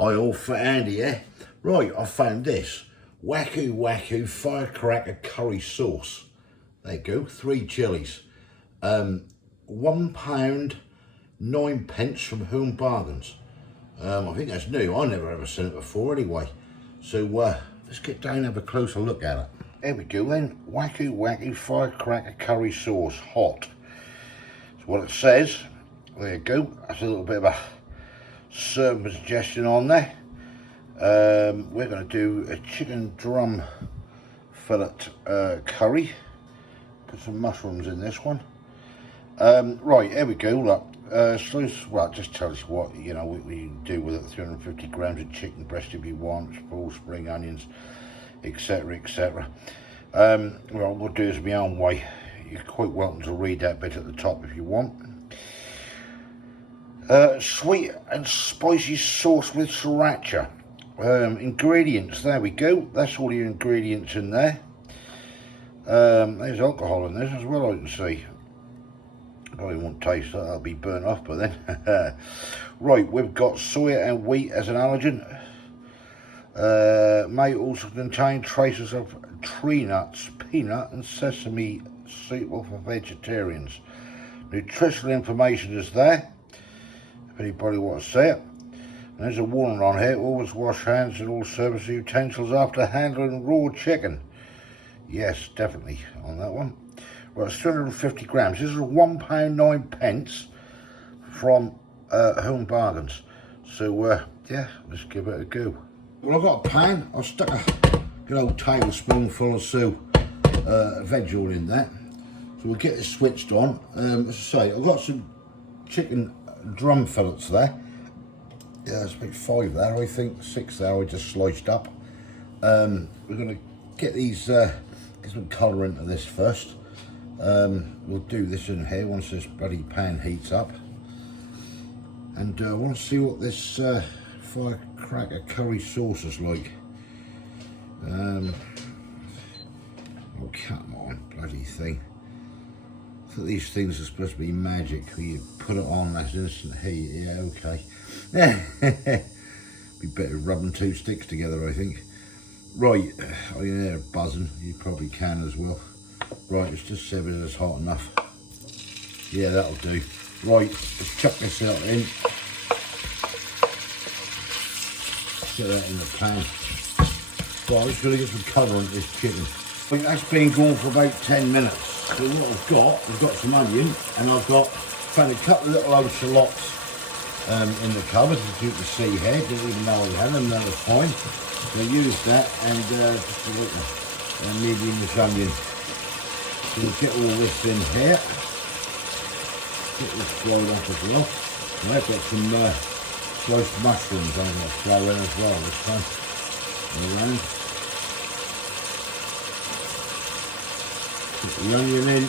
Hi all, for Andy here. Right, I found this Waku Firecracker Curry sauce. There you go, 3 chilies. £1, 9 pence from Home Bargains. I think that's new. I never ever seen it before anyway. So let's get down and have a closer look at it. There we go then, Waku Firecracker Curry sauce, hot. That's what it says. There you go, that's a little bit of a serving suggestion on there. We're going to do a chicken drum fillet curry. Put some mushrooms in this one. Right, here we go. Look, well, just tell us what we do with it. 350 grams of chicken breast if you want, full spring onions, etc., etc. What we'll do is my own way. You're quite welcome to read that bit at the top if you want. Sweet and spicy sauce with sriracha. Ingredients, there we go. That's all your ingredients in there. There's alcohol in this as well, I can see. Probably won't taste that, that'll be burnt off by then. Right, we've got soya and wheat as an allergen. May also contain traces of tree nuts, peanut and sesame, suitable for vegetarians. Nutritional information is there, if anybody wants to see it. And there's a warning on here: always wash hands and all service utensils after handling raw chicken. Yes, definitely on that one. Well, it's 250 grams. This is £1, 9 pence from Home Bargains. So yeah, let's give it a go. Well, I've got a pan. I've stuck a good old tablespoonful or so veg oil in there. So we'll get this switched on. As I say, I've got some chicken drum fillets there. Yeah, there's about 5 there, I think. 6 there I just sliced up. We're going to get these, get some colour into this first. We'll do this in here once this bloody pan heats up. And I want to see what this Firecracker Curry sauce is like. Oh, come on, bloody thing. I thought these things are supposed to be magic. You put it on, that's instant heat. Yeah, okay. Be better rubbing 2 sticks together, I think. Right, I can hear it buzzing. You probably can as well. Right, let's just see if it's hot enough. Yeah, that'll do. Right, let's chuck this out in. Set that in the pan. Right, I'm just going to get some colour on this chicken. I think that's been going for about 10 minutes. So what I've got some onion, and I've found a couple of little old shallots in the cupboard, as you can see here. Didn't even know I had them, that was fine. So use that and just a little medium-ish onion. So we'll get all this in here. Get this fried up as well. And I've got some sliced mushrooms I'm going to throw in as well this time. Around. Put the onion in.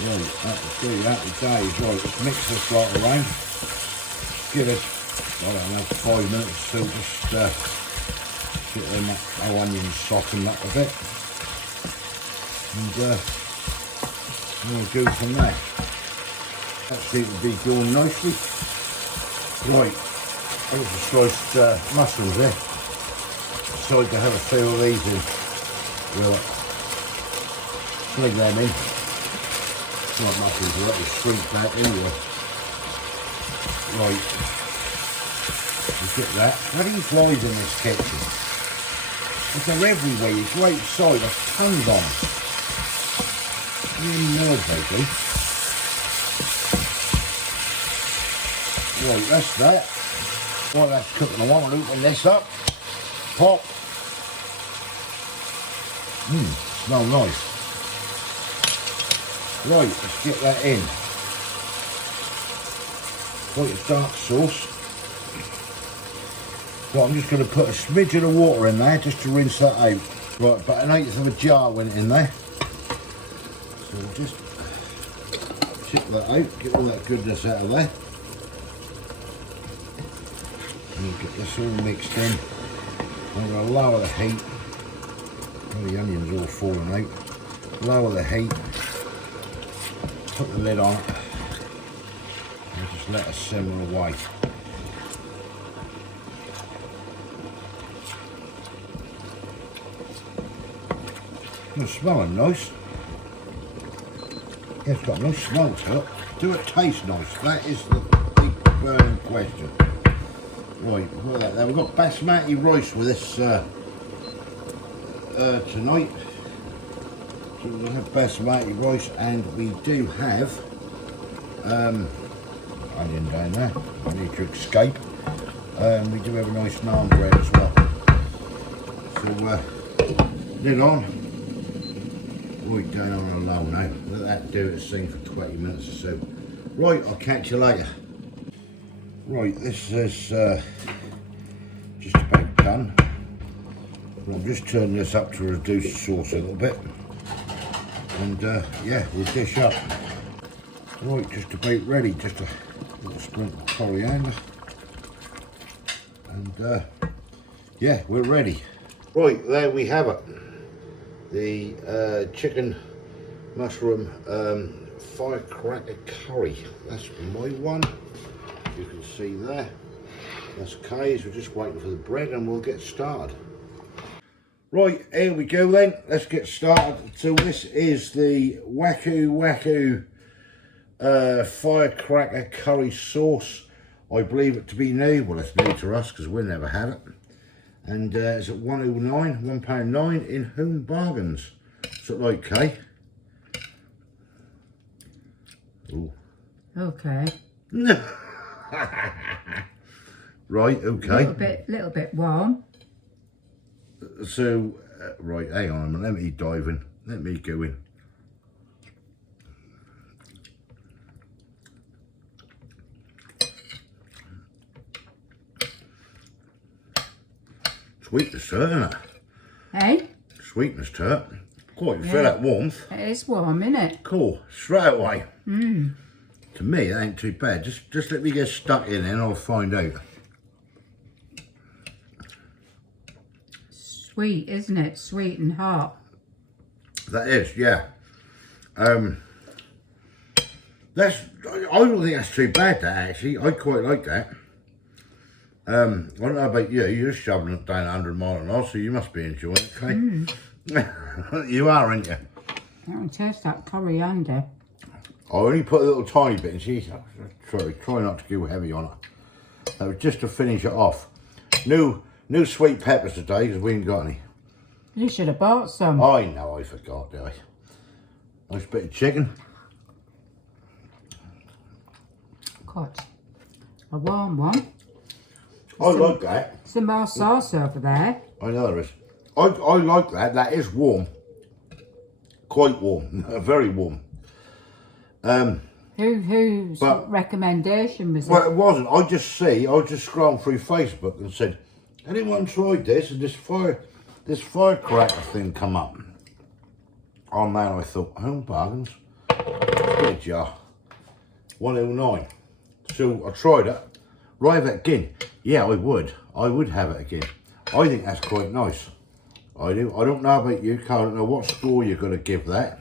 Right, that'll do, happy days. Right, let's mix this right around. Give it, I don't know, 5 minutes so just get them our onions softened up a bit. And we'll go from there. That seems to be going nicely. Right, I've got some sliced mushrooms there. Decided to have a few of these in. We'll sling them in. Not mushrooms, a little shrink back anyway. Right, you get that. How do you flies in this kitchen? But they're everywhere. You go outside, there's tons on them. You didn't know they do. Right, that's that. While that's cooking, I want to open this up. Pop. Smell nice. Right, let's get that in. Quite a dark sauce. Right, I'm just going to put a smidgen of water in there just to rinse that out. Right, about 1/8 of a jar went in there. So we'll just chip that out, get all that goodness out of there. And we'll get this all mixed in. I'm going to lower the heat. Oh, the onion's all falling out. Lower the heat. Put the lid on it and just let it simmer away. It's smelling nice. Yeah, it's got a nice smell to it. Do it taste nice? That is the big burning question. Right, we've got that there. We've got basmati rice with this tonight. So we're going to have basmati rice, and we do have onion down there. I need to escape. We do have a nice naan bread as well. So lid on. Right, down on a low now. Let that do its thing for 20 minutes or so. Right, I'll catch you later. Right, this is just about done. I'll just turn this up to reduce the sauce a little bit. And yeah, we'll dish up. Right, just about ready. Just a little sprinkle of coriander. And yeah, we're ready. Right, there we have it. The chicken mushroom firecracker curry. That's my one. You can see there. That's Kay's. We're just waiting for the bread and we'll get started. Right, here we go then. Let's get started. So this is the Waku Firecracker Curry sauce. I believe it to be new. Well, it's new to us because we'll never have it. And it's at £1.09, £1.09 in Home Bargains. So like Kay. Ooh. Okay. Right, okay. Little bit warm. So, right, hang on a minute, let me dive in, let me go in. Sweetness to it, isn't it? Hey? Sweetness to it. Quite, you feel that warmth. It is warm, isn't it? Cool, straight away. To me, that ain't too bad. Just let me get stuck in and I'll find out. Sweet, isn't it? Sweet and hot. That is, yeah. I don't think that's too bad, that actually. I quite like that. I don't know about you, you're shoving it down 100 miles an hour, so you must be enjoying it, okay? You are, aren't you? I can taste that coriander. I only put a little tiny bit, and see, try not to go heavy on it. That was just to finish it off. No sweet peppers today, because we ain't got any. You should have bought some. I know, I forgot, did I? Nice bit of chicken. Got a warm one. I like that. Some more sauce over there. I know there is. I like that. That is warm. Quite warm. Very warm. Whose recommendation was it? Well, it wasn't. I was just scrolling through Facebook and said, anyone tried this? And this firecracker thing come up. Oh man, I thought, Home Bargains? Good jar. 109. So I tried it. Right, have it again. Yeah, I would. I would have it again. I think that's quite nice. I do. I don't know about you, Carl. I don't know what score you're going to give that.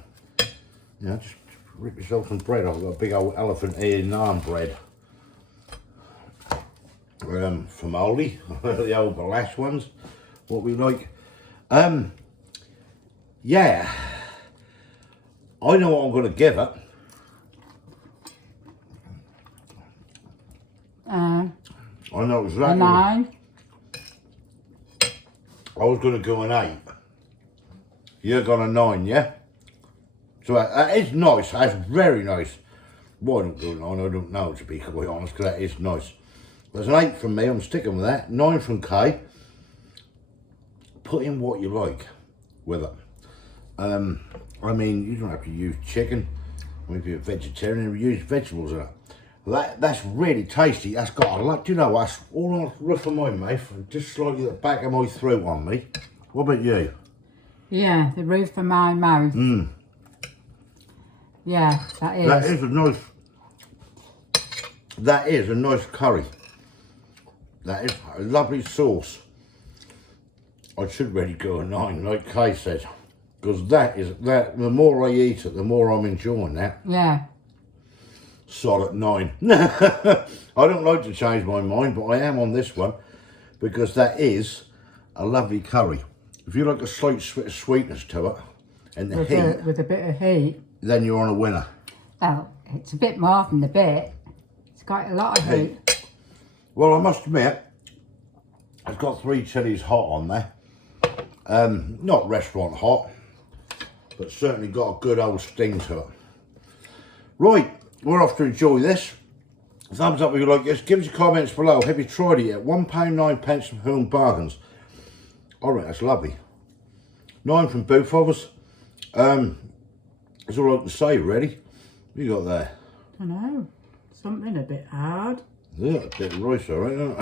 You know, just rip yourself some bread. I've got a big old elephant ear naan bread. From Aldi. The old Balash ones. What we like. Yeah. I know what I'm going to give it. I know exactly. A 9. I was going to go an 8. You're going a 9, yeah? So that is nice. That's very nice. Why don't go 9? I don't know, to be quite honest, because that is nice. There's an 8 from me. I'm sticking with that. 9 from Kay. Put in what you like with it. I mean, you don't have to use chicken. I mean, if you're a vegetarian, you use vegetables in it. That's really tasty. That's got a lot. Do you know what? That's all on the roof of my mouth and just slightly the back of my throat on me. What about you? Yeah, the roof of my mouth. Yeah, that is. That is a nice curry. That is a lovely sauce. I should really go a 9, like Kay said, because the more I eat it, the more I'm enjoying that. Yeah. Solid 9. I don't like to change my mind, but I am on this one because that is a lovely curry. If you like a slight sweetness to it, and the heat, with a bit of heat. then you're on a winner. Well, it's a bit more than a bit. It's quite a lot of heat. Well, I must admit, it's got 3 chilies hot on there. Not restaurant hot, but certainly got a good old sting to it. Right, we're off to enjoy this. Thumbs up if you like this. Give us your comments below. Have you tried it yet? £1.09 from Home Bargains. All right, that's lovely. 9 from both of us. That's all I can say, really. What you got there? I don't know. Something a bit hard. Yeah, a bit of rice, all right, isn't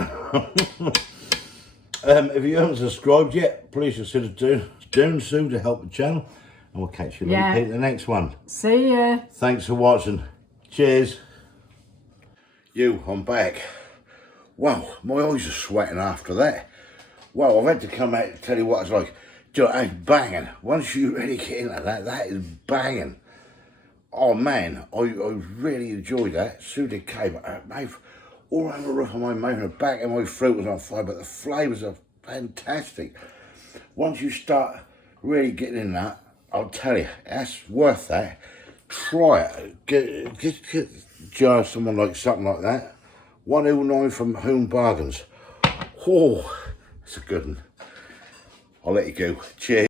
it? If you haven't subscribed yet, please consider doing so to help the channel. And we'll catch you later in the next one. See ya. Thanks for watching. Cheers. I'm back. Wow, my eyes are sweating after that. Wow, I've had to come out to tell you what it's like. Do you know, it's banging. Once you really get into that, that is banging. Oh man, I really enjoyed that. So did Kay, but mouth, all around the roof of my mouth and the back of my throat was on fire, but the flavours are fantastic. Once you start really getting in that, I'll tell you, that's worth that. Try it. Get someone like something like that. 109 from Home Bargains. Oh, it's a good one. I'll let you go. Cheers.